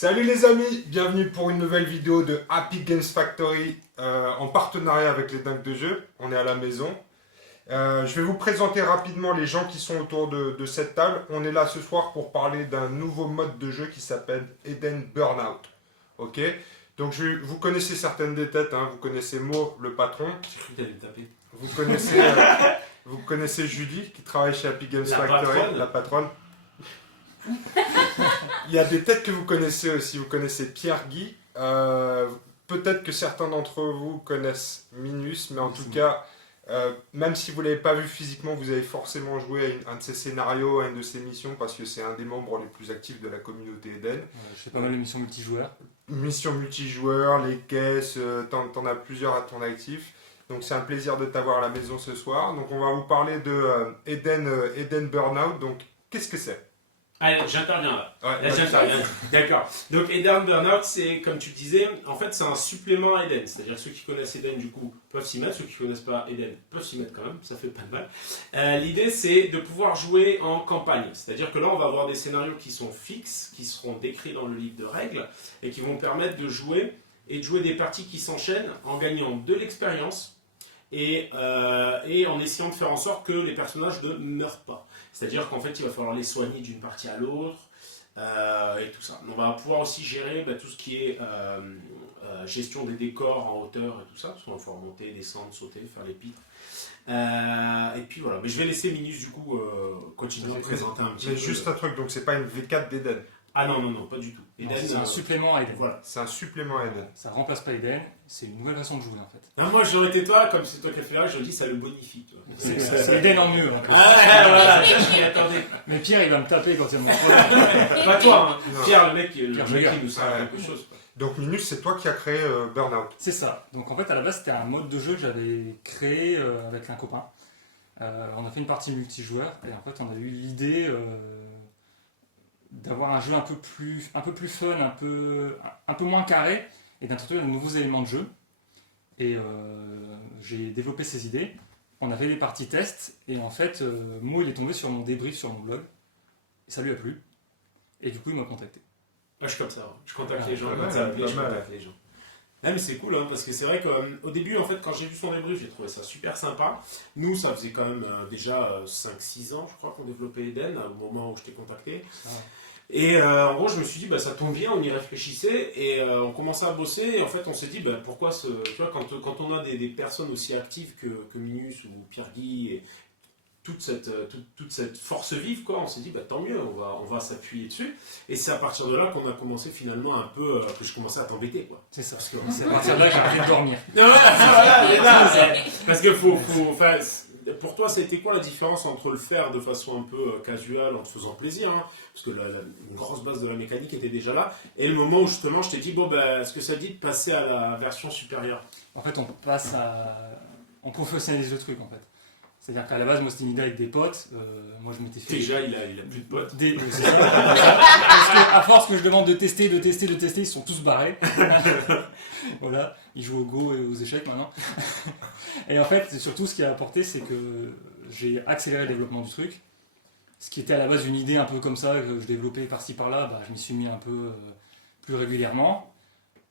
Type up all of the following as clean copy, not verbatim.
Salut les amis, bienvenue pour une nouvelle vidéo de Happy Games Factory en partenariat avec les dingues de jeu. On est à la maison. Je vais vous présenter rapidement les gens qui sont autour de cette table. On est là ce soir pour parler d'un nouveau mode de jeu qui s'appelle Eden Burnout. Ok. Donc vous connaissez certaines des têtes, hein. Vous connaissez Mo, le patron. J'ai cru que t'allais me taper. Vous connaissez Julie qui travaille chez Happy Games Factory, patronne. la patronne. Il y a des têtes que vous connaissez aussi. Vous connaissez Pierre-Guy. Peut-être que certains d'entre vous connaissent Minus, mais en tout cas, même si vous ne l'avez pas vu physiquement, vous avez forcément joué à un de ses scénarios, à une de ses missions, parce que c'est un des membres les plus actifs de la communauté Eden. Je fais pas mal de missions multijoueurs. Mission multijoueur, les caisses, t'en as plusieurs à ton actif. Donc c'est un plaisir de t'avoir à la maison ce soir. Donc on va vous parler de Eden Burnout. Donc qu'est-ce que c'est? Allez, j'interviens là. Ouais, Là, j'interviens. D'accord. Donc, Eden Burnout, c'est, comme tu le disais, en fait, c'est un supplément à Eden. C'est-à-dire que ceux qui connaissent Eden, du coup, peuvent s'y mettre. Ceux qui ne connaissent pas Eden peuvent s'y mettre quand même. Ça fait pas de mal. L'idée, c'est de pouvoir jouer en campagne. C'est-à-dire que là, on va avoir des scénarios qui sont fixes, qui seront décrits dans le livre de règles et qui vont permettre de jouer et de jouer des parties qui s'enchaînent en gagnant de l'expérience et en essayant de faire en sorte que les personnages ne meurent pas. C'est-à-dire qu'en fait, il va falloir les soigner d'une partie à l'autre et tout ça. On va pouvoir aussi gérer tout ce qui est gestion des décors en hauteur et tout ça, parce qu'on va pouvoir monter, descendre, sauter, faire les pics. Et puis voilà. Mais je vais laisser Minus du coup continuer à présenter un petit peu. Mais juste un truc, donc c'est pas une V4 d'Eden. Ah non, pas du tout. Non, Eden, c'est un supplément à Eden. Voilà. C'est un supplément à Eden. Ça remplace pas Eden, c'est une nouvelle façon de jouer en fait. Ah, moi j'aurais été toi, comme c'est toi qui as fait là, je dis ça le bonifie. Toi. C'est Eden en mieux. Hein. Ah voilà, je m'y attendais. Mais Pierre il va me taper quand il va me Pas toi, hein. Non. Pierre, le mec qui Pierre, nous sert ouais. quelque chose. Quoi. Donc Minus, c'est toi qui as créé Burnout. C'est ça. Donc en fait à la base c'était un mode de jeu que j'avais créé avec un copain. On a fait une partie multijoueur et en fait on a eu l'idée d'avoir un jeu un peu plus fun, un peu moins carré et d'introduire de nouveaux éléments de jeu. Et j'ai développé ces idées. On a fait des parties tests et en fait Mo il est tombé sur mon débrief sur mon blog et ça lui a plu. Et du coup il m'a contacté. Moi je suis comme ça, hein. Je contacte les gens, pas quand mal, ça me plaît, pas je mal. contacte les gens. Non mais c'est cool hein, parce que c'est vrai qu'au début en fait quand j'ai vu son débrief j'ai trouvé ça super sympa. Nous ça faisait quand même déjà 5-6 ans je crois qu'on développait Eden au moment où je t'ai contacté. Et en gros je me suis dit ça tombe bien, on y réfléchissait et on commençait à bosser et en fait on s'est dit pourquoi tu vois quand on a des personnes aussi actives que Minus ou Pierre-Guy et toute cette force vive, quoi. On s'est dit tant mieux, on va s'appuyer dessus. Et c'est à partir de là qu'on a commencé finalement un peu, que je commençais à t'embêter, quoi. C'est ça. Parce que, C'est à partir de là que j'ai arrêté de dormir. parce que pour toi, c'était quoi la différence entre le faire de façon un peu casual, en te faisant plaisir, hein, parce que une grosse base de la mécanique était déjà là, et le moment où justement je t'ai dit, est-ce que ça te dit de passer à la version supérieure? En fait on professionnalise le truc en fait. C'est-à-dire qu'à la base, moi c'était une idée avec des potes. Moi je m'étais fait. Déjà, il a plus de potes. C'est ça. Parce que, à force que je demande de tester, ils sont tous barrés. Voilà, ils jouent au Go et aux échecs maintenant. Et en fait, surtout ce qui a apporté, c'est que j'ai accéléré le développement du truc. Ce qui était à la base une idée un peu comme ça, que je développais par-ci par-là, je m'y suis mis un peu plus régulièrement.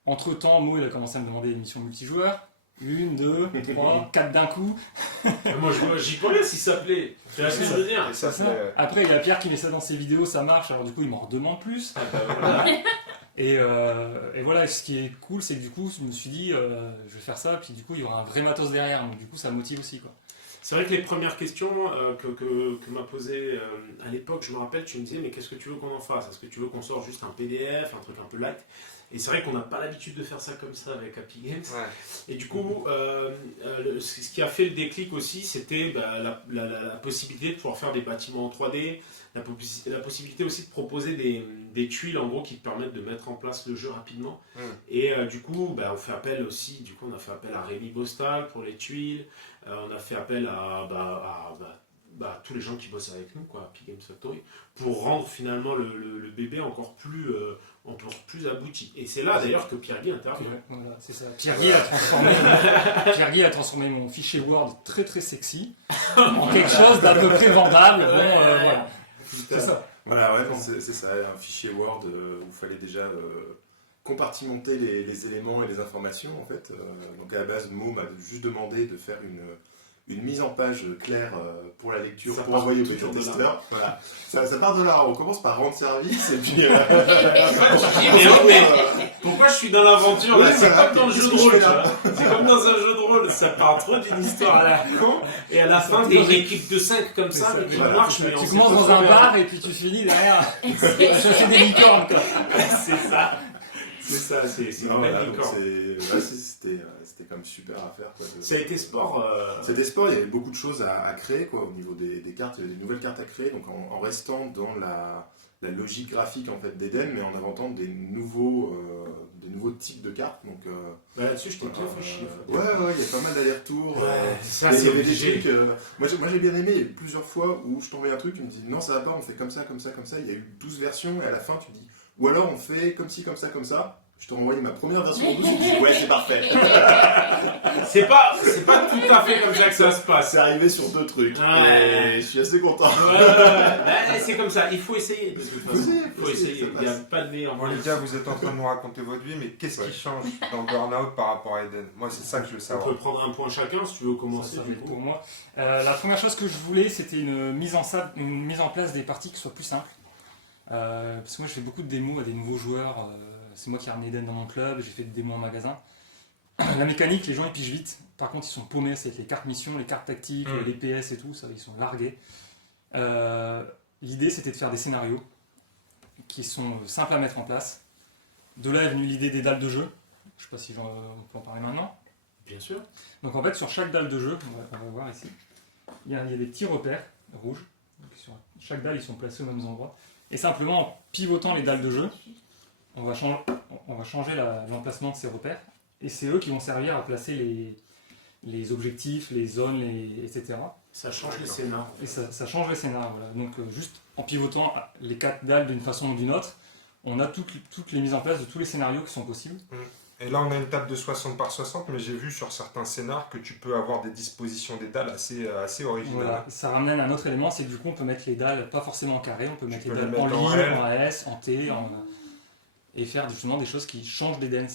Entre-temps, Mo il a commencé à me demander des missions multijoueurs. 1, 2, 3, 4 d'un coup. Moi j'y connais si ça plaît. C'est ce que je veux dire. Et ça, C'est ça. Après, il y a Pierre qui met ça dans ses vidéos, ça marche, alors du coup, il m'en redemande plus. Voilà. Et voilà, ce qui est cool, c'est que du coup, je me suis dit, je vais faire ça, puis du coup, il y aura un vrai matos derrière, donc du coup, ça motive aussi, quoi. C'est vrai que les premières questions que m'a posées à l'époque, je me rappelle, tu me disais, mais qu'est-ce que tu veux qu'on en fasse? Est-ce que tu veux qu'on sorte juste un PDF, un truc un peu light? Et c'est vrai qu'on n'a pas l'habitude de faire ça comme ça avec Happy Games. Ouais. Et du coup, ce qui a fait le déclic aussi, c'était la possibilité de pouvoir faire des bâtiments en 3D, la possibilité aussi de proposer des tuiles en gros qui te permettent de mettre en place le jeu rapidement. Et du coup, on fait appel aussi, on a fait appel à Rémi Bostal pour les tuiles, on a fait appel à tous les gens qui bossent avec nous, quoi, Happy Games Factory, pour rendre finalement le bébé encore plus abouti. Et c'est là d'ailleurs que Pierre-Guy intervient. Ouais, voilà, c'est ça. Pierre-Guy a transformé mon fichier Word très très sexy en quelque chose d'à peu près vendable. Bon, voilà. C'est ça. Voilà, ouais, c'est ça, un fichier Word où il fallait déjà compartimenter les éléments et les informations en fait. Donc à la base, Mo m'a juste demandé de faire une mise en page claire pour la lecture, Ça pour part envoyer au toujours de là. bêta-testeur. Voilà. Ça part de là, on commence par rendre service et puis... Pourquoi je suis dans l'aventure là? Oui, C'est voilà, comme dans le qu'est-ce jeu que de je rôle, fais tu là vois. C'est comme dans un jeu de rôle, ça part trop d'une histoire à la con, et à la fin t'es une équipe de 5 comme ça, mais qui voilà, marche, mais on Tu sait commences pas dans un faire. bar et puis tu finis derrière à chasser des licornes, quoi. C'est ça. C'est ça, c'est une Non, voilà, belle donc licorne. c'était quand même super à faire. Quoi, Ça a été sport. C'était sport, il y avait beaucoup de choses à créer quoi, au niveau des cartes, il y avait des nouvelles cartes à créer, donc en restant dans la logique graphique en fait, d'Eden, mais en inventant des nouveaux types de cartes. Donc, Bah, là-dessus, je t'ai bien fait chier. ouais, il y a pas mal d'allers-retours. Ça, il y c'est avait des obligé. trucs. Moi j'ai bien aimé, il y a eu plusieurs fois où je t'envoyais un truc, tu me dis non, ça va pas, on fait comme ça, comme ça, comme ça. Il y a eu 12 versions, et à la fin, tu dis ou alors on fait comme ci, comme ça, comme ça. Je t'ai envoyé ma première version 12, et tu dis ouais, c'est parfait. C'est pas tout à fait comme ça que ça se passe. C'est arrivé sur 2 trucs, Ouais. et je suis assez content. Ouais, c'est comme ça, il faut essayer de toute façon. Il faut essayer, il n'y a pas de meilleur Bon les moyen. gars, vous êtes en train de nous raconter votre vie, mais qu'est-ce qui change dans Burnout par rapport à Eden? Moi c'est ça que je veux On savoir. peut prendre un point chacun si tu veux commencer Ça va du être coup. pour moi. La première chose que je voulais, c'était une mise en place des parties qui soient plus simples. Parce que moi, je fais beaucoup de démos à des nouveaux joueurs. C'est moi qui ai ramené Eden dans mon club, j'ai fait des démos en magasin. La mécanique, les gens ils pigent vite. Par contre, ils sont paumés, c'est avec les cartes missions, les cartes tactiques, les PS et tout, ça, ils sont largués. L'idée, c'était de faire des scénarios qui sont simples à mettre en place. De là est venue l'idée des dalles de jeu. Je sais pas si on peut en parler maintenant. Bien sûr. Donc en fait, sur chaque dalle de jeu, on va voir ici, il y a des petits repères rouges. Donc, sur chaque dalle, ils sont placés aux mêmes endroits. Et simplement, en pivotant les dalles de jeu, on va changer l'emplacement de ces repères. Et c'est eux qui vont servir à placer les objectifs, les zones, etc. Ça change les scénars. Et ça change les scénarios. Voilà. Donc juste en pivotant les 4 dalles d'une façon ou d'une autre, on a toutes les mises en place de tous les scénarios qui sont possibles. Et là on a une table de 60 par 60, mais j'ai vu sur certains scénars que tu peux avoir des dispositions des dalles assez originales. Voilà. Ça ramène un autre élément, c'est que du coup on peut mettre les dalles pas forcément en carré, on peut mettre les peux dalles les mettre en en ligne, L. en S, en T, et faire justement des choses qui changent d'Eden.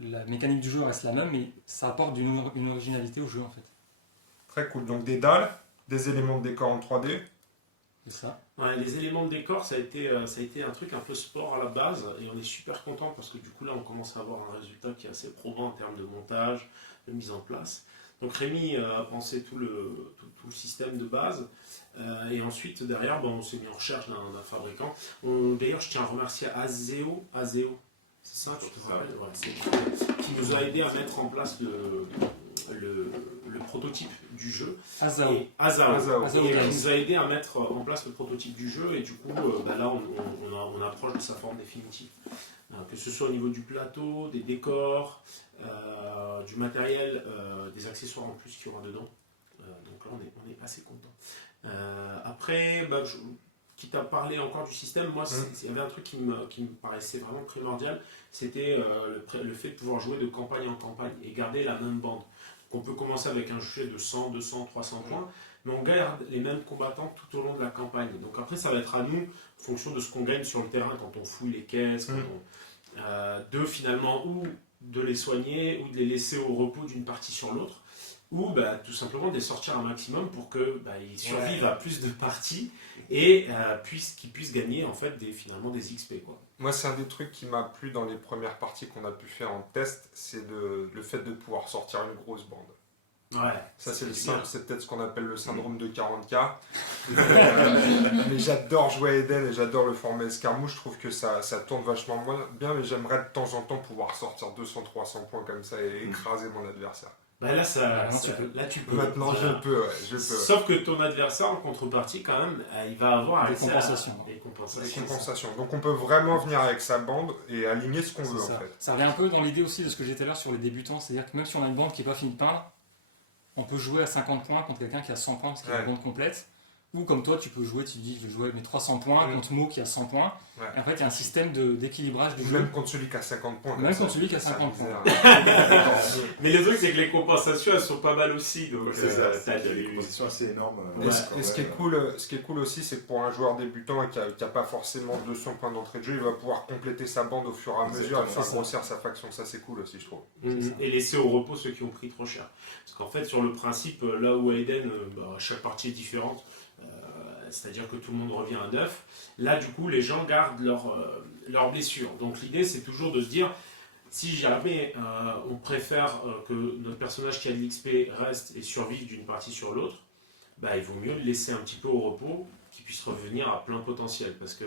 La mécanique du jeu reste la même, mais ça apporte une originalité au jeu en fait. Très cool, donc des dalles, des éléments de décor en 3D. C'est ça. Ouais, les éléments de décor, ça a été un truc un peu sport à la base, et on est super content parce que du coup là on commence à avoir un résultat qui est assez probant en termes de montage, de mise en place. Donc Rémi a pensé tout le système de base, et ensuite derrière on s'est mis en recherche d'un fabricant. D'ailleurs je tiens à remercier Azeo, c'est ça, tu te rappelles? Ouais, qui nous a aidé à mettre en place le prototype du jeu. Azao. Azao. Et qui nous a aidé à mettre en place le prototype du jeu, et du coup là on approche de sa forme définitive. Que ce soit au niveau du plateau, des décors, du matériel, des accessoires en plus qu'il y aura dedans. Donc là on est assez content. Après, quitte à parler encore du système, moi il y avait un truc qui me paraissait vraiment primordial, c'était le fait de pouvoir jouer de campagne en campagne et garder la même bande. Donc on peut commencer avec un jeu de 100, 200, 300 points, mais on garde les mêmes combattants tout au long de la campagne. Donc après ça va être à nous, en fonction de ce qu'on gagne sur le terrain, quand on fouille les caisses, de finalement ou de les soigner ou de les laisser au repos d'une partie sur l'autre, ou tout simplement de les sortir un maximum pour qu'ils survivent à plus de parties et qu'ils puissent gagner en fait finalement des XP quoi. Moi, c'est un des trucs qui m'a plu dans les premières parties qu'on a pu faire en test, c'est le fait de pouvoir sortir une grosse bande. Ouais. Ça, c'est bien. c'est peut-être ce qu'on appelle le syndrome de 40K. Mais j'adore jouer à Eden et j'adore le format escarmouche. Je trouve que ça tourne vachement bien, mais j'aimerais de temps en temps pouvoir sortir 200-300 points comme ça et écraser mon adversaire. Là, tu peux. Maintenant, je peux. Sauf que ton adversaire, en contrepartie, quand même, il va avoir Des accès compensations. à des compensations. Des compensations. Donc, on peut vraiment venir avec sa bande et aligner ce qu'on veut, ça. en fait. Ça revient un peu dans l'idée aussi de ce que j'ai dit tout à l'heure sur les débutants, c'est-à-dire que même si on a une bande qui n'est pas finie de peindre, on peut jouer à 50 points contre quelqu'un qui a 100 points parce qu'il a une bande complète. Ou comme toi, tu peux jouer, tu dis, je vais jouer avec mes 300 points contre Mo qui a 100 points. Ouais. Et en fait, il y a un système d'équilibrage du Ou jeu. même contre celui qui a 50 points. Même comme ça. contre celui qui a 50 C'est points. bizarre. Mais le truc, c'est que les compensations, elles sont pas mal aussi. Donc, C'est ça, t'as il y a des du- compensations assez énormes. Et ce qui est cool aussi, c'est que pour un joueur débutant et qui n'a pas forcément 200 points d'entrée de jeu, il va pouvoir compléter sa bande au fur et à mesure et faire ça. grossir sa faction. Ça, c'est cool aussi, je trouve. Et laisser au repos ceux qui ont pris trop cher. Parce qu'en fait, sur le principe, là où à Eden, chaque partie est différente, c'est-à-dire que tout le monde revient à neuf, là, du coup, les gens gardent leurs blessures. Donc l'idée, c'est toujours de se dire, si jamais on préfère que notre personnage qui a de l'XP reste et survive d'une partie sur l'autre, bah, il vaut mieux le laisser un petit peu au repos, qu'il puisse revenir à plein potentiel. Parce que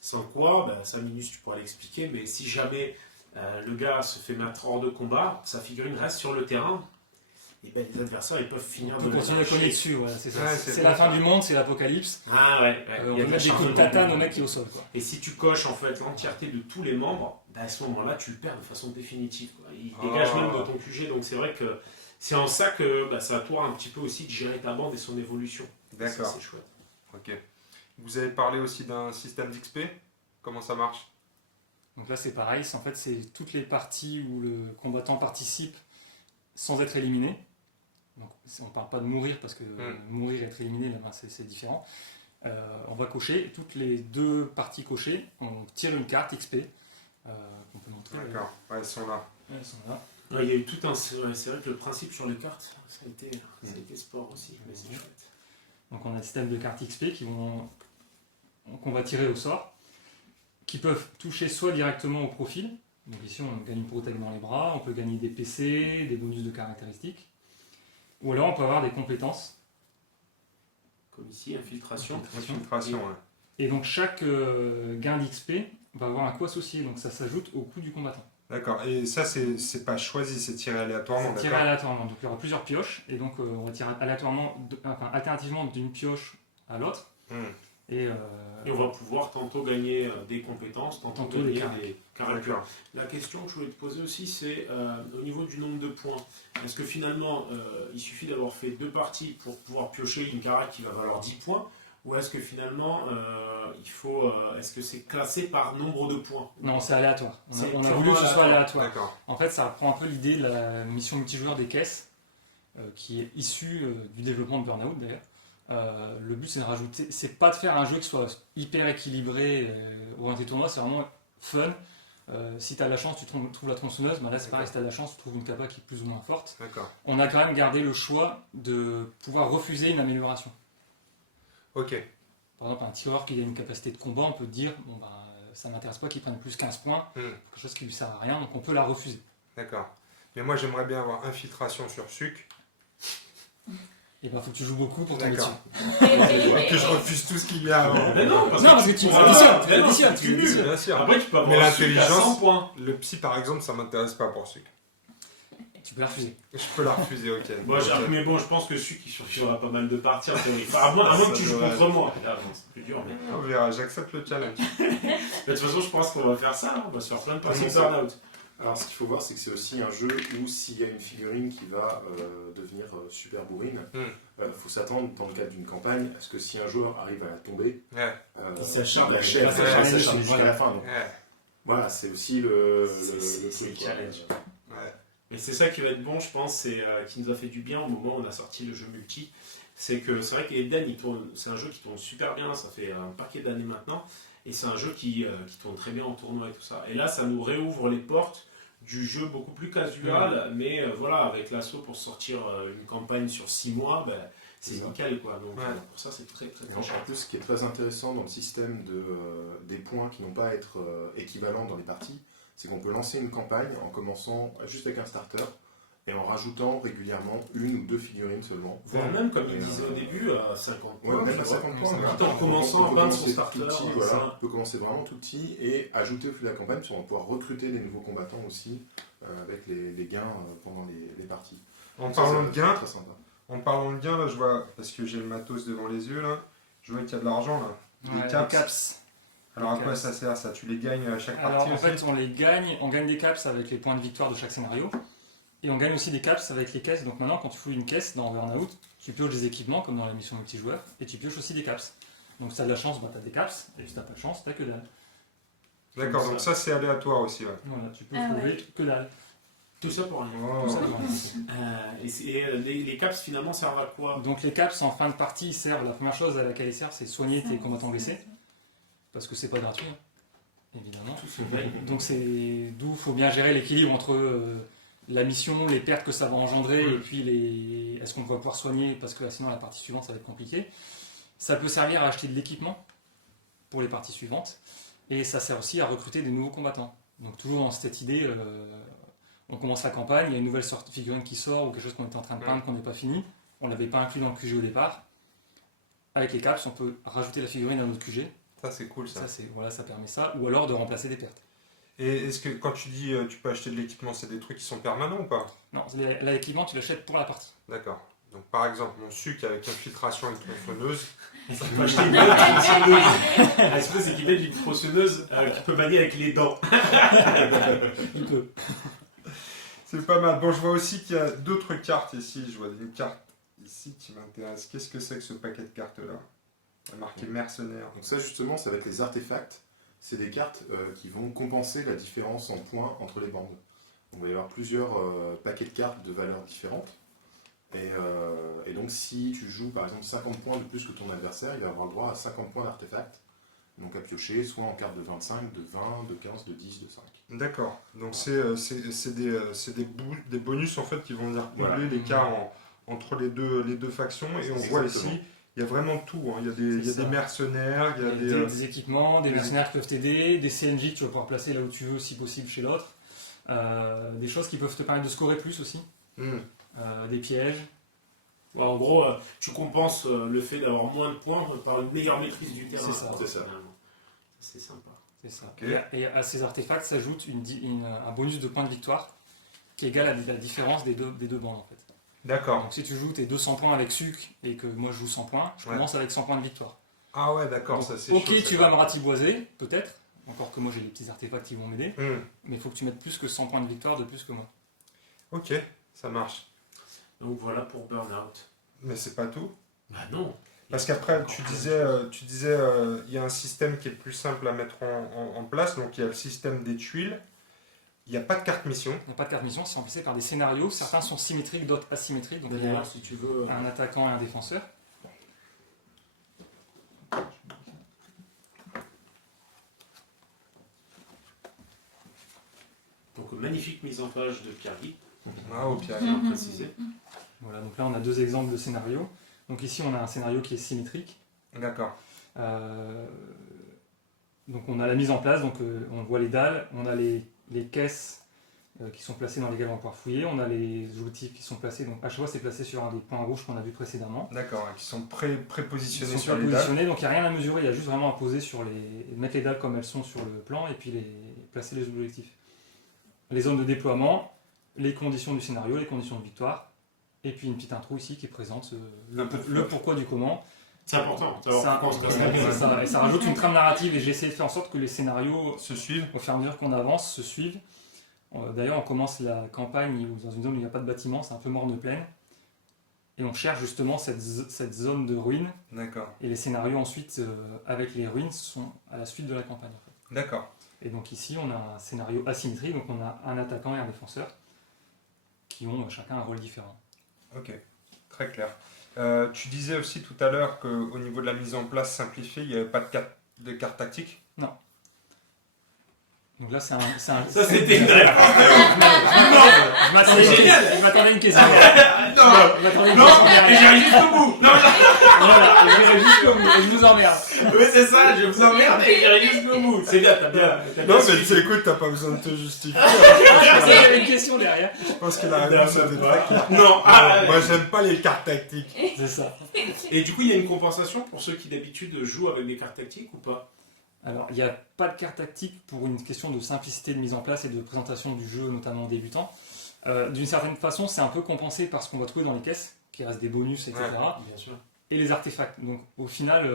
sans quoi, bah, Saminus, tu pourras l'expliquer, mais si jamais le gars se fait mettre hors de combat, sa figurine reste sur le terrain, et ben les adversaires ils peuvent finir On de peut continuer à l'arracher. cogner dessus, voilà, c'est ça. Ouais, C'est c'est la bon, fin ça. du monde, c'est l'apocalypse. Ah ouais, On il y a peut de la mettre des coups de charge tatane au mec qui est au sol. Quoi. Et si tu coches en fait l'entièreté de tous les membres, bah, à ce moment-là tu le perds de façon définitive. Quoi. Il dégage même de ton QG, donc c'est vrai que c'est en ça que bah, c'est à toi un petit peu aussi de gérer ta bande et son évolution. D'accord. Ça, c'est chouette. Ok. Vous avez parlé aussi d'un système d'XP. Comment ça marche? Donc là, c'est pareil. En fait, c'est toutes les parties où le combattant participe sans être éliminé. Donc, on ne parle pas de mourir parce que mourir et être éliminé, là, c'est différent. On va cocher. Toutes les 2 parties cochées, on tire une carte XP qu'on peut montrer. D'accord. Ouais, ils sont là. Elles sont là. Ouais, il y a eu tout un. C'est vrai que le principe sur les cartes, ça a été sport aussi, mais c'est chouette. Donc on a un système de cartes XP qu'on va tirer au sort, qui peuvent toucher soit directement au profil. Donc ici on gagne une protéine dans les bras, on peut gagner des PC, des bonus de caractéristiques. Ou alors on peut avoir des compétences. Comme ici, infiltration. Infiltration, ouais. Et donc chaque gain d'XP va avoir un coût associé, donc ça s'ajoute au coût du combattant. D'accord. Et ça, c'est pas choisi, c'est tiré aléatoirement, C'est tiré d'accord? aléatoirement, donc il y aura plusieurs pioches, et donc on va tirer alternativement d'une pioche à l'autre. Et, Et on va pouvoir tantôt gagner des compétences, tantôt des gagner des caractères. D'accord. La question que je voulais te poser aussi, c'est au niveau du nombre de points. Est-ce que finalement, il suffit d'avoir fait 2 parties pour pouvoir piocher une carac qui va valoir 10 points? Ou est-ce que finalement, est-ce que c'est classé par nombre de points? non, c'est aléatoire. C'est On a purement voulu que ce soit aléatoire. D'accord. En fait, ça reprend un peu l'idée de la mission multijoueur des caisses, qui est issue du développement de Burnout d'ailleurs. Le but, c'est de rajouter, c'est pas de faire un jeu qui soit hyper équilibré, orienté tournoi, c'est vraiment fun. Si tu as de la chance, tu trouves la tronçonneuse, bah là c'est pareil, si tu as de la chance, tu trouves une capa qui est plus ou moins forte. D'accord. On a quand même gardé le choix de pouvoir refuser une amélioration. Ok. Par exemple, un tireur qui a une capacité de combat, on peut dire, bon bah, ça m'intéresse pas qu'il prenne plus 15 points, quelque chose qui lui sert à rien, donc on peut la refuser. D'accord. Mais moi, j'aimerais bien avoir infiltration sur suc. Et ben, faut que tu joues beaucoup pour tomber dessus. D'accord. Et que je refuse tout ce qu'il y a avant. Mais non, Non, parce que tu Mais non, additionnes, tu cumules. Bien sûr. Après, tu peux Mais avoir un suc à l'intelligence- 100 points. Le psy, par exemple, ça m'intéresse pas pour suc. Tu peux la refuser. Je peux la refuser, ok. Moi, Ok. mais bon, je pense que celui qui survivra pas mal de parties en théorie. Enfin, à moins que tu joues contre moi. Là, bon, c'est plus dur, mais. On verra, j'accepte le challenge. De toute façon, je pense qu'on va faire ça. On va se faire plein de parties de ça. burn-out. Alors, ce qu'il faut voir, c'est que c'est aussi un jeu où s'il y a une figurine qui va devenir super bourrine, faut s'attendre, dans le cadre d'une campagne, à ce que si un joueur arrive à la tomber, Ouais. Il s'acharne, il achève, il s'acharne, jusqu'à voilà. la fin. Donc, Ouais. voilà, c'est aussi le C'est le truc, quoi. challenge. Ouais. Et c'est ça qui va être bon, je pense, c'est qui nous a fait du bien au moment où on a sorti le jeu multi. C'est que c'est vrai qu'Eden, c'est un jeu qui tourne super bien, ça fait un paquet d'années maintenant, et c'est un jeu qui tourne très bien en tournoi et tout ça. Et là, ça nous réouvre les portes du jeu beaucoup plus casual, mais voilà, avec l'assaut pour sortir une campagne sur 6 mois, ben, c'est ça. nickel, quoi. Donc Ouais. pour ça, c'est très très Et très en cher. plus, ce qui est très intéressant dans le système des points qui n'ont pas à être équivalents dans les parties, c'est qu'on peut lancer une campagne en commençant juste avec un starter et en rajoutant régulièrement 1 ou 2 figurines seulement. Voire même, comme il Et, disait au début, à 50 points. Ouais, même tu à vois. 50 points. Tout en commençant à peut peindre son commencer starter, tout petit, c'est voilà. ça. On peut commencer vraiment tout petit et ajouter au fil de la campagne, puis on va pouvoir recruter des nouveaux combattants aussi avec les gains pendant les parties. En Donc ça, parlant de c'est gains, très sympa. là, je vois, parce que j'ai le matos devant les yeux, là, je vois qu'il y a de l'argent, là. Ouais, Des caps. caps. Alors à Des quoi caps. ça sert, ça? Tu les gagnes à chaque Alors partie en aussi? fait, on gagne des caps avec les points de victoire de chaque scénario. Et on gagne aussi des caps avec les caisses. Donc maintenant, quand tu fouilles une caisse dans Burnout, tu pioches des équipements comme dans la mission multijoueur et tu pioches aussi des caps. Donc si tu as de la chance, tu as des caps. Et si tu n'as pas de chance, tu n'as que dalle. D'accord, donc ça c'est aléatoire aussi. Ouais. Voilà, tu peux Ah trouver que dalle. Tout ça pour rien. Oh. Tout ça, voilà. Les caps finalement servent à quoi? Donc les caps en fin de partie ils servent, la première chose à laquelle ils servent c'est soigner tes combattants blessés, parce que c'est pas gratuit, hein, évidemment. Tout se paye. Donc c'est d'où il faut bien gérer l'équilibre entre la mission, les pertes que ça va engendrer, et puis est-ce qu'on va pouvoir soigner, parce que sinon la partie suivante ça va être compliqué. Ça peut servir à acheter de l'équipement pour les parties suivantes, et ça sert aussi à recruter des nouveaux combattants. Donc toujours dans cette idée, on commence la campagne, il y a une nouvelle sorte de figurine qui sort, ou quelque chose qu'on était en train de peindre qu'on n'est pas fini, on ne l'avait pas inclus dans le QG au départ. Avec les caps, on peut rajouter la figurine à notre QG. Ça c'est cool ça. Ça permet ça, ou alors de remplacer des pertes. Et est-ce que quand tu dis tu peux acheter de l'équipement, c'est des trucs qui sont permanents ou pas? Non, l'équipement tu l'achètes pour la partie. D'accord. Donc par exemple mon sucre avec infiltration et tronçonneuse. Ça peut acheter une bonne tronçonneuse. La suppose c'est qu'il met une tronçonneuse qui peut manier avec les dents. Il peut. C'est pas mal. Bon, je vois aussi qu'il y a d'autres cartes ici. Je vois une carte ici qui m'intéresse. Qu'est-ce que c'est que ce paquet de cartes-là? Il y a marqué mercenaire. Donc ça justement, ça va être les artefacts. C'est des cartes qui vont compenser la différence en points entre les bandes. Donc, il va y avoir plusieurs paquets de cartes de valeurs différentes. Et donc si tu joues par exemple 50 points de plus que ton adversaire, il va avoir le droit à 50 points d'artefacts. Donc à piocher, soit en cartes de 25, de 20, de 15, de 10, de 5. D'accord. Donc c'est des bonus en fait qui vont venir combler Voilà. l'écart entre les deux factions. Et on voit Exactement. ici, il y a vraiment tout. Hein. Il y a des mercenaires, il y a des équipements, des mercenaires qui peuvent t'aider, des CNJ que tu vas pouvoir placer là où tu veux si possible chez l'autre. Des choses qui peuvent te permettre de scorer plus aussi. Des pièges. Ouais, en gros, tu compenses le fait d'avoir moins de points par une meilleure maîtrise du terrain. C'est ça. C'est ça. Finalement. C'est sympa. C'est ça. Ok. Et à ces artefacts s'ajoute un bonus de points de victoire qui est égal à la différence des deux bandes en fait. D'accord. Donc si tu joues tes 200 points avec Suc et que moi je joue 100 points, je commence avec 100 points de victoire. Ah ouais, d'accord. Donc, Ça c'est ok, chaud, ça, tu quoi. vas me ratiboiser, peut-être. Encore que moi j'ai les petits artefacts qui vont m'aider. Hmm. Mais il faut que tu mettes plus que 100 points de victoire de plus que moi. Ok, ça marche. Donc voilà pour Burnout. Mais c'est pas tout. Bah non. Parce qu'après, tu disais, il y a un système qui est plus simple à mettre en place. Donc, il y a le système des tuiles. Il n'y a pas de carte mission. Il n'y a pas de carte mission, c'est remplacé par des scénarios. Certains sont symétriques, d'autres asymétriques. Donc il y a D'ailleurs, si tu veux. un attaquant et un défenseur. Donc magnifique mise en page de Pierre-Guy, Ah, au pire. à préciser. Voilà, donc là on a deux exemples de scénarios. Donc ici on a un scénario qui est symétrique. D'accord. Donc on a la mise en place, donc on voit les dalles, on a les caisses qui sont placées dans lesquelles on va pouvoir fouiller, on a les outils qui sont placés, donc à chaque fois c'est placé sur un des points rouges qu'on a vu précédemment. D'accord, qui sont Ils prépositionnés sont sur les dalles. positionnés, donc il n'y a rien à mesurer, il y a juste vraiment à poser mettre les dalles comme elles sont sur le plan et puis placer les objectifs. Les zones de déploiement, les conditions du scénario, les conditions de victoire, et puis une petite intro ici qui présente le pourquoi du comment. C'est important. Et ça rajoute une trame narrative et j'ai essayé de faire en sorte que les scénarios, Se suivent. au fur et à mesure qu'on avance, se suivent. D'ailleurs, on commence la campagne dans une zone où il n'y a pas de bâtiment, c'est un peu morne plaine. Et on cherche justement cette zone de ruines. D'accord. Et les scénarios ensuite, avec les ruines, sont à la suite de la campagne. En fait. D'accord. Et donc ici, on a un scénario asymétrique, donc on a un attaquant et un défenseur qui ont chacun un rôle différent. Ok, très clair. Tu disais aussi tout à l'heure qu'au niveau de la mise en place simplifiée, il n'y avait pas de carte tactique. Donc là, c'est un. Ça, c'était une réponse Je génial. m'attendais à une question. Non, Je m'attendais à une non, question mais derrière. j'irai jusqu'au bout. Non, Voilà, j'irai jusqu'au bout et je vous emmerde. oui, c'est ça, je vous emmerde et j'irai jusqu'au bout. C'est bien, t'as bien. Non, mais tu sais, écoute, t'as pas besoin de te justifier. J'avais une question derrière. Je pense que la réponse était très claire. Non, Moi, j'aime pas les cartes tactiques. C'est ça. Et du coup, il y a une compensation pour ceux qui d'habitude jouent avec des cartes tactiques ou pas? Alors, il n'y a pas de carte tactique pour une question de simplicité de mise en place et de présentation du jeu, notamment aux débutants. D'une certaine façon, c'est un peu compensé par ce qu'on va trouver dans les caisses, qui restent des bonus, etc. Bien sûr. Et les artefacts. Donc, au final,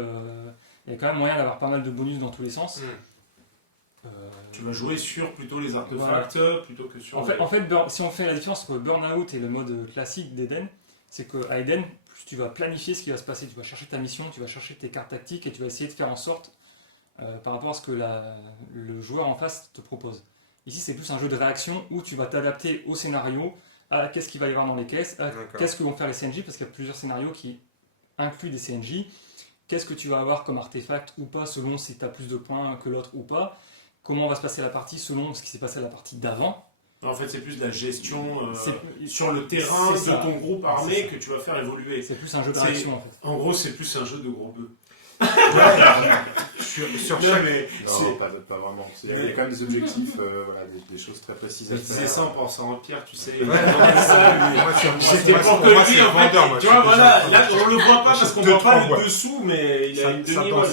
il y a quand même moyen d'avoir pas mal de bonus dans tous les sens. Tu vas jouer sur plutôt les artefacts plutôt que sur... En fait, si on fait la différence entre Burnout et le mode classique d'Eden, c'est qu'à Eden, plus tu vas planifier ce qui va se passer, tu vas chercher ta mission, tu vas chercher tes cartes tactiques et tu vas essayer de faire en sorte par rapport à ce que le joueur en face te propose. Ici, c'est plus un jeu de réaction où tu vas t'adapter au scénario, à qu'est-ce qu'il va y avoir dans les caisses, à qu'est-ce que vont faire les CNJ, parce qu'il y a plusieurs scénarios qui incluent des CNJ. Qu'est-ce que tu vas avoir comme artefact ou pas, selon si tu as plus de points que l'autre ou pas. Comment va se passer la partie selon ce qui s'est passé à la partie d'avant. En fait, c'est plus de la gestion sur le terrain de ton groupe armé que tu vas faire évoluer. C'est plus un jeu de réaction en fait. En gros, c'est plus un jeu de gros bœufs. Sur chaque... Non, pas vraiment. Il y a quand même des objectifs, voilà, des choses très précises. Je disais ça en pensant en Pierre, tu sais. C'était pour que lui, en fait, tu vois, voilà, là, on le voit pas parce qu'on voit pas le dessous, mais il a une demi-molle.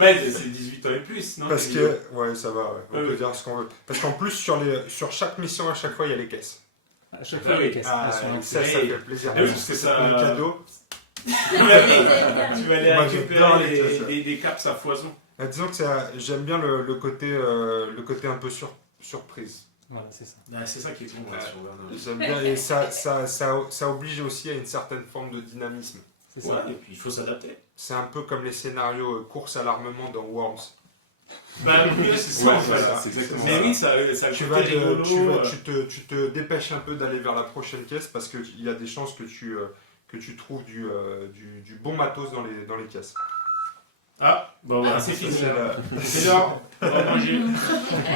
Ouais, c'est 18 ans et plus, non? Parce que, ouais, ça va, ouais. On peut dire ce qu'on veut. Parce qu'en plus, sur chaque mission, à chaque fois, il y a les caisses. À chaque fois, les caisses. Ça fait plaisir. Ah oui, parce que ça... un cadeau. Tu vas aller récupérer des caps à foison. Disons que j'aime bien le côté un peu surprise. Voilà, c'est ça. C'est ça qui est bon sur Burnout. J'aime bien, et ça oblige aussi à une certaine forme de dynamisme. C'est ça. Ouais, et puis il faut s'adapter. C'est un peu comme les scénarios course à l'armement dans Worms. Bah oui, c'est ça, Ouais, en fait. c'est exactement Mais ça. oui, ça a le côté rigolo. Tu te dépêches un peu d'aller vers la prochaine caisse parce qu'il y a des chances que tu trouves du bon matos dans les caisses. Ah, bon voilà, c'est fini. C'est C'est l'heure. On va manger.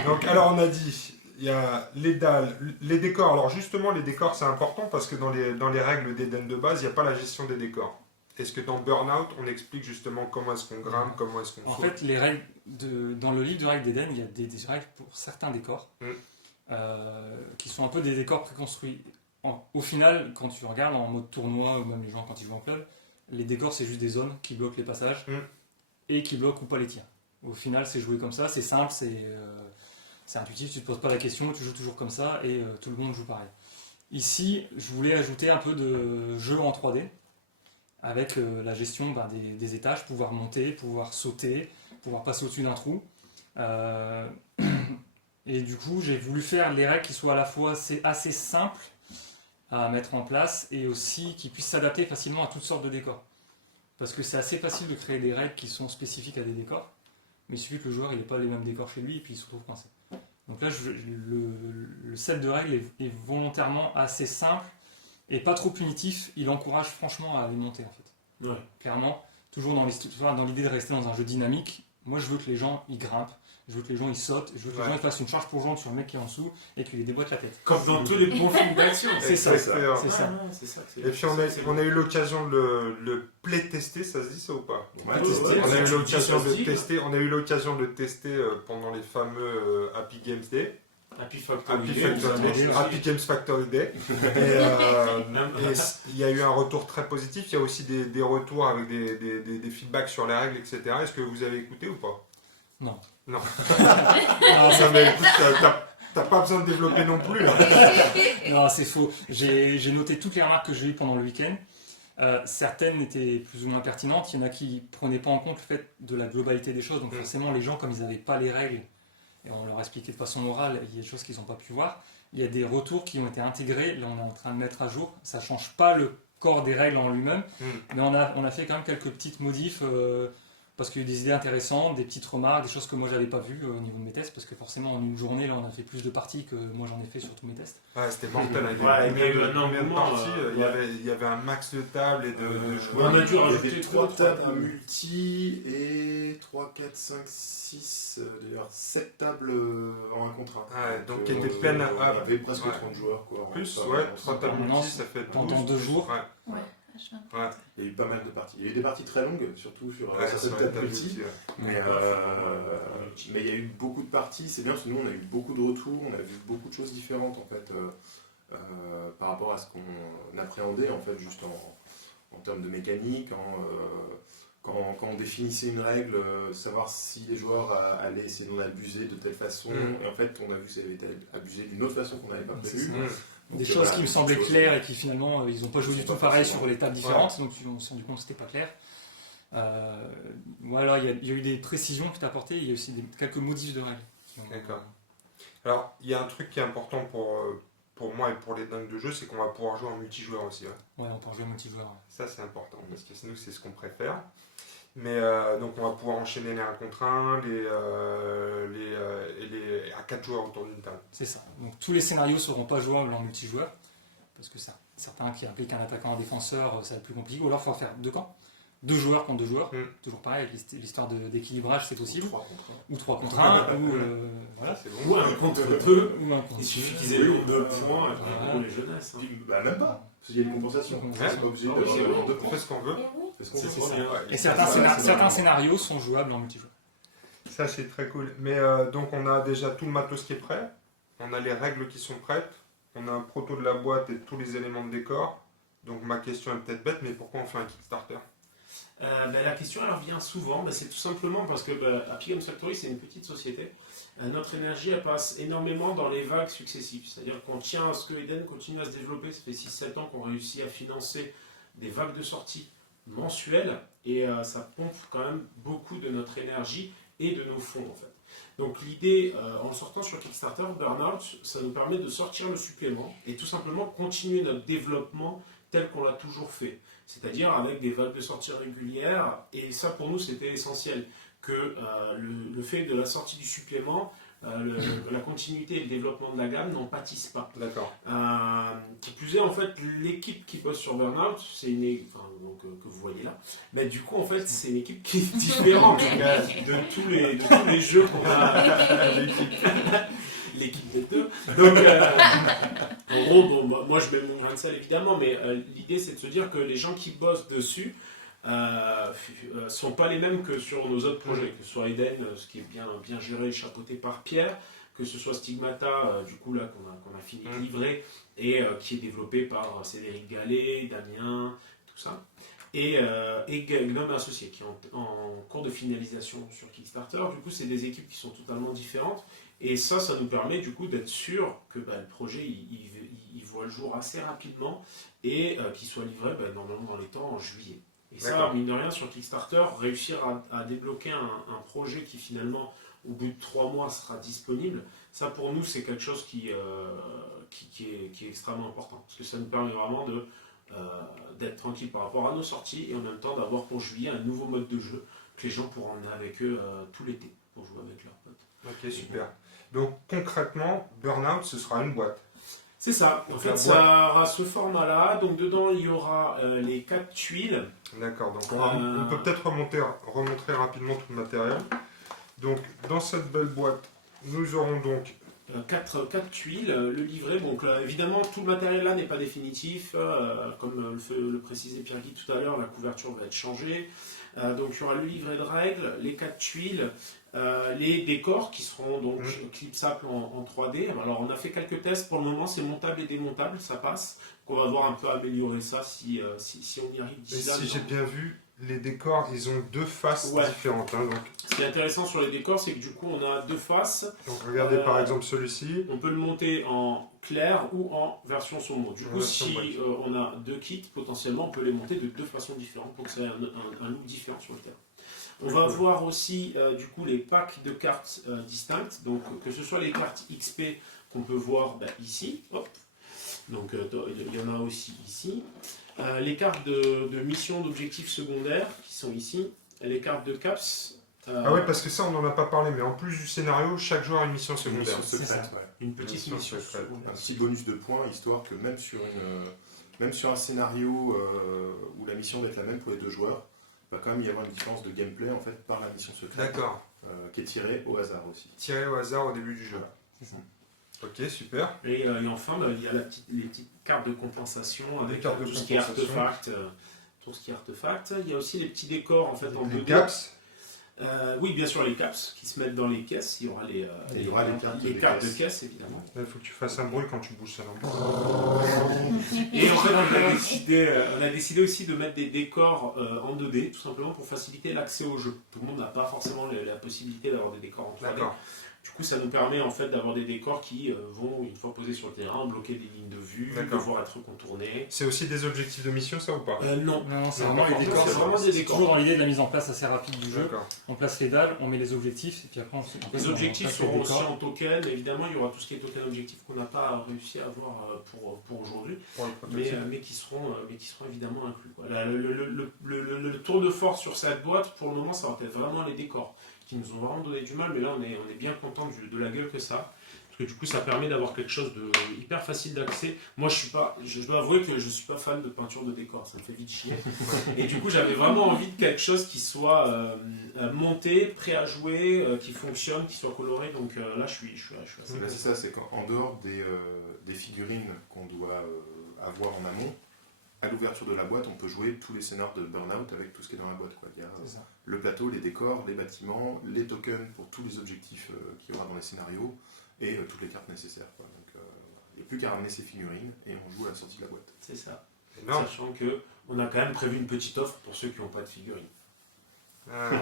Donc alors on a dit, il y a les dalles, les décors. Alors justement les décors c'est important parce que dans les règles d'Eden de base, il n'y a pas la gestion des décors. Est-ce que dans Burnout, on explique justement comment est-ce qu'on grimpe, comment est-ce qu'on En saute? fait, les règles dans le livre de règles d'Eden, il y a des règles pour certains décors qui sont un peu des décors préconstruits. Au final, quand tu regardes en mode tournoi ou même les gens quand ils jouent en club, les décors c'est juste des zones qui bloquent les passages et qui bloquent ou pas les tirs. Au final, c'est joué comme ça, c'est simple, c'est intuitif, tu te poses pas la question, tu joues toujours comme ça et tout le monde joue pareil. Ici, je voulais ajouter un peu de jeu en 3D. Avec la gestion des étages, pouvoir monter, pouvoir sauter, pouvoir passer au-dessus d'un trou. Et du coup, j'ai voulu faire les règles qui soient à la fois assez simples à mettre en place et aussi qui puissent s'adapter facilement à toutes sortes de décors. Parce que c'est assez facile de créer des règles qui sont spécifiques à des décors, mais il suffit que le joueur n'ait pas les mêmes décors chez lui et puis il se retrouve coincé. Donc là, le set de règles est volontairement assez simple et pas trop punitif, il encourage franchement à les monter en fait. Ouais. Clairement, toujours dans l'idée de rester dans un jeu dynamique, moi je veux que les gens ils grimpent, je veux que les gens ils sautent, je veux que les gens ils fassent une charge plongeante sur le mec qui est en dessous et qu'il lui déboîte la tête. Comme dans tous les bons films d'action. C'est ça. C'est ça. Et puis on a eu l'occasion de le play-tester, ça se dit ça ou pas? Ouais, On a eu l'occasion de le tester pendant les fameux Happy Games Day. Happy Games Factory Day. Et il y a eu un retour très positif. Il y a aussi des retours avec des feedbacks sur les règles, etc. Est-ce que vous avez écouté ou pas? Non. Non. Mais écoute, t'as pas besoin de développer non plus. Non, c'est faux. J'ai noté toutes les remarques que j'ai eues pendant le week-end. Certaines étaient plus ou moins pertinentes. Il y en a qui prenaient pas en compte le fait de la globalité des choses. Donc forcément, les gens, comme ils n'avaient pas les règles, et on leur a expliqué de façon orale, il y a des choses qu'ils n'ont pas pu voir. Il y a des retours qui ont été intégrés, là on est en train de mettre à jour. Ça ne change pas le corps des règles en lui-même, mais on a fait quand même quelques petites modifs parce qu'il y a eu des idées intéressantes, des petites remarques, des choses que moi j'avais pas vues au niveau de mes tests, parce que forcément en une journée là on a fait plus de parties que moi j'en ai fait sur tous mes tests. Ouais, c'était mortel. Il y avait un max de tables et de joueurs. On a dû Il y rajouter avait 3 tables multi et 3, 4, 5, 6, d'ailleurs 7 tables en 1 contre 1. Ouais, donc qui étaient pleines on avait presque 30 joueurs. Quoi, plus, enfin, ouais, 3 tables multi, ça fait 12. Pendant 2 jours. Ouais. Il y a eu pas mal de parties. Il y a eu des parties très longues, surtout sur certaines sur tables les multi. multi, Mais il y a eu beaucoup de parties. C'est bien parce que nous on a eu beaucoup de retours, on a vu beaucoup de choses différentes en fait par rapport à ce qu'on appréhendait en fait juste en termes de mécanique, quand on définissait une règle, savoir si les joueurs allaient essayer d'en abuser de telle façon, et en fait on a vu que ça avait été abusé d'une autre façon qu'on n'avait pas prévu. Des choses qui me semblaient claires et qui finalement ils n'ont pas joué du tout pareil sur les tables différentes, donc on s'est rendu compte que c'était pas clair. Voilà, il y a eu des précisions qui sont apportées, il y a aussi quelques modifs de règles. D'accord. Alors, il y a un truc qui est important pour moi et pour les dingues de jeu, c'est qu'on va pouvoir jouer en multijoueur aussi. Ouais, on peut jouer en multijoueur. Ça, c'est important, parce que nous, c'est ce qu'on préfère. Mais donc, on va pouvoir enchaîner les 1 contre 1, à 4 joueurs autour d'une table. C'est ça. Donc tous les scénarios ne seront pas jouables en multijoueur, parce que certains qui impliquent un attaquant, un défenseur, ça va être plus compliqué. Ou alors, il faudra faire 2 camps. 2 joueurs contre 2 joueurs. Toujours pareil, l'histoire d'équilibrage, c'est possible. Ou 3 contre 1. Ou voilà. C'est Ou bon. un contre deux. Ou un contre Il suffit deux. qu'ils aient eu 2 points Voilà. pour les jeunesses. Hein. Bah, même pas. Parce qu'il y a une compensation. Une C'est pas obligé Ah oui, d'avoir c'est deux On points. fait ce qu'on veut. C'est ce qu'on C'est fait. ça. Et certains scénarios sont jouables en multijoueur. Ça, c'est très cool. Mais donc, on a déjà tout le matos qui est prêt. On a les règles qui sont prêtes. On a un proto de la boîte et tous les éléments de décor. Donc, ma question est peut-être bête, mais pourquoi on fait un Kickstarter? La question elle revient souvent, c'est tout simplement parce que Happy Games Factory c'est une petite société. Notre énergie elle passe énormément dans les vagues successives. C'est-à-dire qu'on tient à ce que Eden continue à se développer. Ça fait 6-7 ans qu'on réussit à financer des vagues de sortie mensuelles et ça pompe quand même beaucoup de notre énergie et de nos fonds en fait. Donc l'idée en sortant sur Kickstarter, Burnout, ça nous permet de sortir le supplément et tout simplement continuer notre développement tel qu'on l'a toujours fait. C'est-à-dire avec des vagues de sortie régulières, et ça pour nous c'était essentiel, que le fait de la sortie du supplément, la continuité et le développement de la gamme n'en pâtissent pas. D'accord. Qui plus est, en fait, l'équipe qui bosse sur Burnout, c'est une équipe que vous voyez là, mais du coup en fait c'est une équipe qui est différente de tous les jeux qu'on a. L'équipe des deux. Donc, en gros, moi je mets mon grain de sel évidemment, mais l'idée c'est de se dire que les gens qui bossent dessus sont pas les mêmes que sur nos autres projets, que ce soit Eden, ce qui est bien géré et chapeauté par Pierre, que ce soit Stigmata, du coup là qu'on a fini de livrer, et qui est développé par Cédric Gallet, Damien, tout ça. Et Gnome Associé, qui est en cours de finalisation sur Kickstarter. Du coup, c'est des équipes qui sont totalement différentes. Et ça nous permet du coup d'être sûr que le projet il voit le jour assez rapidement et qu'il soit livré normalement dans les temps en juillet. Et ça, mine de rien, sur Kickstarter, réussir à débloquer un projet qui finalement, au bout de 3 mois, sera disponible, ça pour nous c'est quelque chose qui est extrêmement important. Parce que ça nous permet vraiment d'être tranquille par rapport à nos sorties et en même temps d'avoir pour juillet un nouveau mode de jeu que les gens pourront emmener avec eux tout l'été pour jouer avec leurs potes. Ok, super. Donc concrètement, Burnout, ce sera une boîte. C'est ça. En Donc, fait, ça aura ce format-là. Donc dedans, il y aura les 4 tuiles. D'accord, donc on peut peut-être remontrer rapidement tout le matériel. Donc dans cette belle boîte, nous aurons donc 4 tuiles, le livret. Donc évidemment, tout le matériel là n'est pas définitif. Comme le précisait Pierre-Guy tout à l'heure, la couverture va être changée. Donc il y aura le livret de règles, les 4 tuiles, les décors qui seront donc clipsables en 3D. Alors on a fait quelques tests, pour le moment c'est montable et démontable, ça passe. Donc, on va voir un peu améliorer ça si on y arrive d'ici là. si j'ai bien vu, les décors, ils ont 2 faces différentes. Hein, donc. Ce qui est intéressant sur les décors, c'est que du coup on a 2 faces. Donc regardez par exemple celui-ci. On peut le monter en clair ou en version sombre. Du coup, si on a 2 kits, potentiellement on peut les monter de 2 façons différentes pour que ça ait un look différent sur le terrain. On va voir aussi du coup les packs de cartes distinctes, donc que ce soit les cartes XP qu'on peut voir ici, hop. Donc il y en a aussi ici. Les cartes de mission d'objectifs secondaires qui sont ici, les cartes de caps. Ah ouais, parce que ça on n'en a pas parlé, mais en plus du scénario, chaque joueur a une mission Une secondaire. mission secrète, Une petite mission secrète. secondaire. Un petit bonus de points, histoire que même sur un scénario où la mission doit être la même pour les 2 joueurs, il va quand même y avoir une différence de gameplay en fait par la mission secrète. D'accord. Qui est tirée au hasard aussi. Tiré au hasard au début du jeu. C'est ça. Ok, super. Et enfin, il y a les petites cartes de compensation avec cartes de tout ce qui est compensation. artefact. Il y a aussi les petits décors en fait en Les 2D. caps. Oui, bien sûr, les caps qui se mettent dans les caisses. Il y aura les cartes de caisse, évidemment. Il faut que tu fasses un bruit quand tu bouges ça. Et en fait, on a décidé aussi de mettre des décors en 2D, tout simplement pour faciliter l'accès au jeu. Tout le monde n'a pas forcément la possibilité d'avoir des décors en 3D. D'accord. Du coup, ça nous permet en fait d'avoir des décors qui vont, une fois posés sur le terrain, bloquer des lignes de vue, D'accord. devoir être contournés. C'est aussi des objectifs de mission, ça ou pas? Non. Non, c'est Non, vraiment pas les décors. C'est vraiment des décors. Toujours dans l'idée de la mise en place assez rapide du jeu. D'accord. On place les dalles, on met les objectifs, et puis après Les objectifs place les seront aussi décors. en token. Évidemment, il y aura tout ce qui est token objectif qu'on n'a pas réussi à avoir pour aujourd'hui, Pour le mais, prototype. mais qui seront évidemment inclus, quoi. Le tour de force sur cette boîte, pour le moment, ça va être vraiment les décors qui nous ont vraiment donné du mal, mais là, on est bien content de la gueule que ça a. Parce que du coup, ça permet d'avoir quelque chose de hyper facile d'accès. Moi, je dois avouer que je suis pas fan de peinture de décor, ça me fait vite chier. Et du coup, j'avais vraiment envie de quelque chose qui soit monté, prêt à jouer, qui fonctionne, qui soit coloré. Donc là, je suis assez. Là, c'est ça, c'est qu'en dehors des figurines qu'on doit avoir en amont, à l'ouverture de la boîte, on peut jouer tous les scénarios de Burnout avec tout ce qui est dans la boîte, quoi. Il y a C'est ça. le plateau, les décors, les bâtiments, les tokens pour tous les objectifs qu'il y aura dans les scénarios et toutes les cartes nécessaires, quoi. Donc, il n'y a plus qu'à ramener ses figurines et on joue à la sortie de la boîte. C'est ça. Énorme. Sachant qu'on a quand même prévu une petite offre pour ceux qui n'ont pas de figurines, Ah.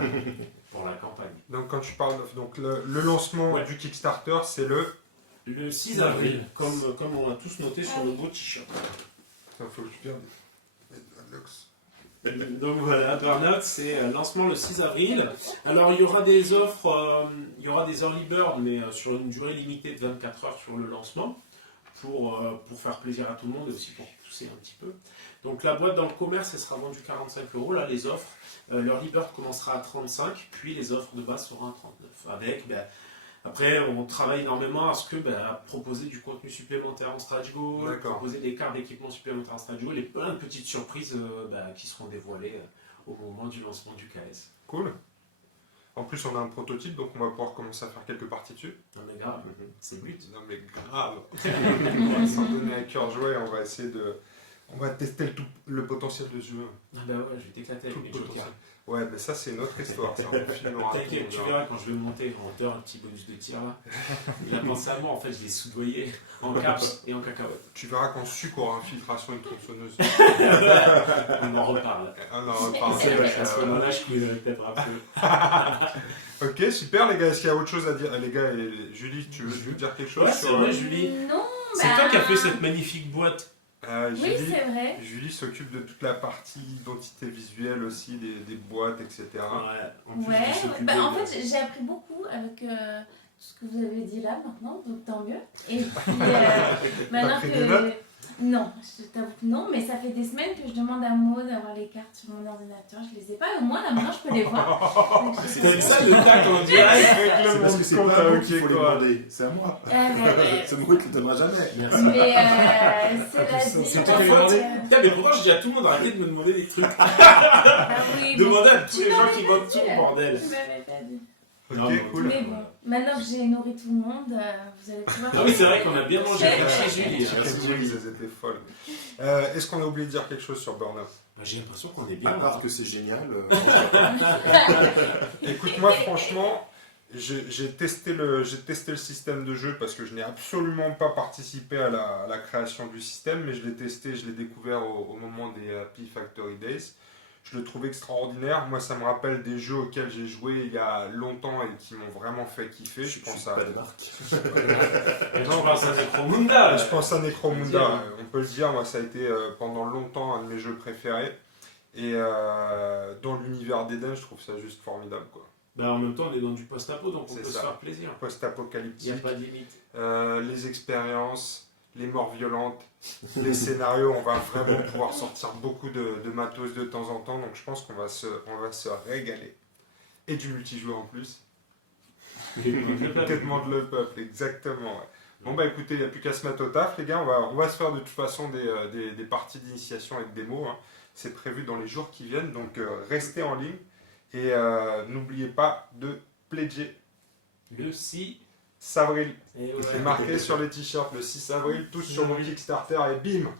pour la campagne. Donc quand tu parles de... Donc le lancement Ouais. du Kickstarter, c'est le... Le 6 avril, comme on a tous noté sur le beau t-shirt. Il faut que je garde. Donc voilà, Burnout, c'est lancement le 6 avril. Alors il y aura des offres, il y aura des early bird, mais sur une durée limitée de 24 heures sur le lancement, pour faire plaisir à tout le monde et aussi pour pousser un petit peu. Donc la boîte dans le commerce, elle sera vendue 45 €, là les offres. L'early bird commencera à 35, puis les offres de base seront à 39. Avec, après, on travaille énormément à proposer du contenu supplémentaire en stretch goal, D'accord. proposer des cartes d'équipement supplémentaires en stretch goal et plein de petites surprises qui seront dévoilées au moment du lancement du KS. Cool. En plus, on a un prototype, donc on va pouvoir commencer à faire quelques parties dessus. Non mais grave, c'est le but. Non mais grave. On va s'en donner à cœur joie et on va essayer de... On va tester le potentiel de ce jeu. Ah bah ouais, je vais t'éclater Tout avec le mes jokers. potentiel. Ouais, mais ça c'est une autre histoire. Ça, on filmera tout, T'inquiète, on tu verra. verras quand je vais monter en hauteur, un petit bonus de tir là. Il a pensé à moi, en fait, je l'ai soudoyé en caps et en cacahuètes. Tu verras qu'en sucre aura infiltration et tronçonneuse. On en reparle. On en reparle. C'est vrai, à ce moment-là, je couillerai peut-être un peu. Ok, super les gars. Est-ce qu'il y a autre chose à dire? Les gars, et Julie, tu veux dire quelque chose Ouais, c'est sur... vrai, Julie. Non, C'est toi qui as fait cette magnifique boîte. Oui, Julie, c'est vrai. Julie s'occupe de toute la partie identité visuelle aussi, des boîtes, etc. Ouais, en plus, Ouais, de s'occuper bah, en de- fait, j'ai appris beaucoup avec tout ce que vous avez dit là maintenant, donc tant mieux. Et puis, maintenant pris que. des notes Non, je t'avoue que non, mais ça fait des semaines que je demande à Maud d'avoir les cartes sur mon ordinateur. Je les ai pas, et au moins là maintenant je peux les voir. Donc, je- C'est ça le tac en direct. C'est parce que c'est compte pas à à vous eux qu'il faut les quoi. demander, c'est à moi. ouais. C'est moi qui le donnera jamais. Merci. Mais cela dit, c'est en toi qui fait, l'as demandé. Mais pourtant, je dis à tout le monde, arrêtez de me demander des trucs. ah oui, bon, Demandez à tous tu les gens m'avais qui pas votent dit, tout, bordel. tu m'avais pas dit. Ok, Non, mais- cool. Mais bon, maintenant que j'ai nourri tout le monde, vous allez pouvoir. Ah oui, c'est vrai qu'on a bien mangé avec chez Julie. Les Merci, Julie, Julie. elles étaient folles. Est-ce qu'on a oublié de dire quelque chose sur Burnout? Bah, j'ai l'impression qu'on est À bien. part que c'est génial. Écoute, moi franchement, j'ai testé le système de jeu parce que je n'ai absolument pas participé à la création du système, mais je l'ai testé, je l'ai découvert au moment des Happy Factory Days. Je le trouve extraordinaire. Moi, ça me rappelle des jeux auxquels j'ai joué il y a longtemps et qui m'ont vraiment fait kiffer. Je pense à... pas de marque. Non, je pense à Necromunda. Je pense à On peut le Necromunda, dire. on peut le dire, moi ça a été pendant longtemps un de mes jeux préférés. Et dans l'univers d'Eden, je trouve ça juste formidable, quoi. Bah, en même temps, on est dans du post-apo, donc on C'est peut se ça. faire plaisir. Il n'y Post-apocalyptique, a pas de limite. les expériences, les morts violentes, les scénarios, on va vraiment pouvoir sortir beaucoup de matos de temps en temps, donc je pense qu'on va se régaler. Et du multijoueur en plus. Tellement de le peuple, exactement. Ouais. Bon bah écoutez, il n'y a plus qu'à se mettre au taf les gars, on va se faire de toute façon des parties d'initiation avec démo, hein. C'est prévu dans les jours qui viennent, donc restez en ligne et n'oubliez pas de pledger Le 6 avril. et C'est marqué sur les t-shirts le 6 avril, tous sur mon Kickstarter et bim,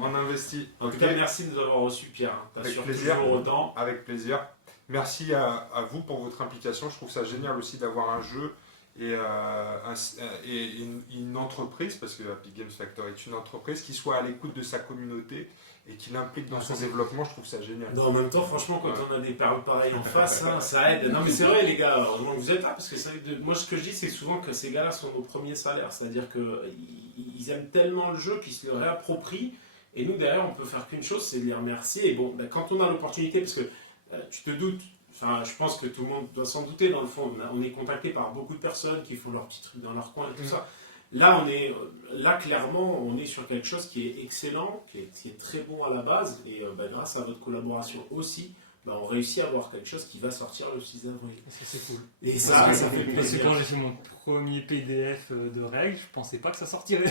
on investit. En tout Ok. cas, merci de nous avoir reçus, Pierre. T'as Avec sûr plaisir. toujours autant. Avec plaisir. Merci à vous pour votre implication. Je trouve ça génial aussi d'avoir un jeu et une entreprise, parce que Epic Games Factory est une entreprise, qui soit à l'écoute de sa communauté et qui l'implique dans son développement. Je trouve ça génial. Non, en même temps, franchement, quand on a des paroles pareilles en face, hein, ça aide. Non, mais c'est vrai, les gars, heureusement que vous êtes là, parce que moi, ce que je dis, c'est souvent que ces gars-là sont nos premiers salaires. C'est-à-dire qu'ils aiment tellement le jeu qu'ils se le réapproprient. Et nous, derrière, on peut faire qu'une chose, c'est de les remercier. Et bon, ben, quand on a l'opportunité, parce que tu te doutes, enfin, je pense que tout le monde doit s'en douter, dans le fond, on est contacté par beaucoup de personnes qui font leurs petits trucs dans leur coin et tout ça. Là, clairement, on est sur quelque chose qui est excellent, qui est très bon à la base, et grâce à votre collaboration aussi, on réussit à avoir quelque chose qui va sortir le 6 avril. C'est cool. Et ça fait Parce que plaisir. quand j'ai fait mon premier PDF de règles, je pensais pas que ça sortirait.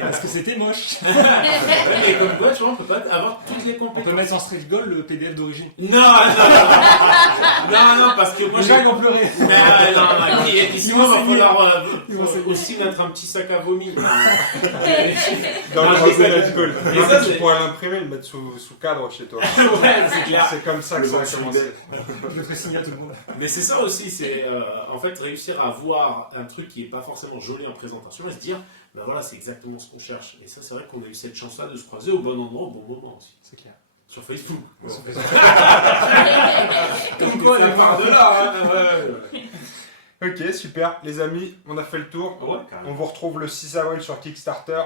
Parce que c'était moche. Mais comme quoi, tu vois, on peut pas avoir toutes les On compétences. peut mettre en stretch goal le PDF d'origine. Non, parce que moi, Les gens ils vont pleurer. Non, et puis sinon, il va falloir Ils vont saigner. aussi mettre un petit sac à vomi. Dans Non, le je rosé déconne. d'alcool. Et ça, Tu c'est- pourrais l'imprimer et le mettre sous cadre chez toi. Ouais, c'est clair. C'est comme ça que Le ça a vent commencé. Je le ferai signer à tout le monde. Mais c'est ça aussi, c'est en fait réussir à voir un truc qui est pas forcément joli en présentation et se dire, ben voilà, c'est exactement ce qu'on cherche. Et ça, c'est vrai qu'on a eu cette chance-là de se croiser au bon endroit, au bon moment aussi. C'est clair. Sur Facebook. Bon. Comme quoi, elle part de là. Hein. Ok, super. Les amis, on a fait le tour. Ouais, On carrément. vous retrouve le 6 avril sur Kickstarter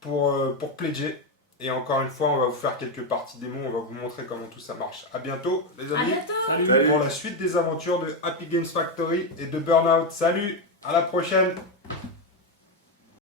pour pledger. Et encore une fois, on va vous faire quelques parties démo. On va vous montrer comment tout ça marche. À bientôt, les À amis. bientôt. Salut. Salut. Pour la suite des aventures de Happy Games Factory et de Burnout. Salut, à la prochaine.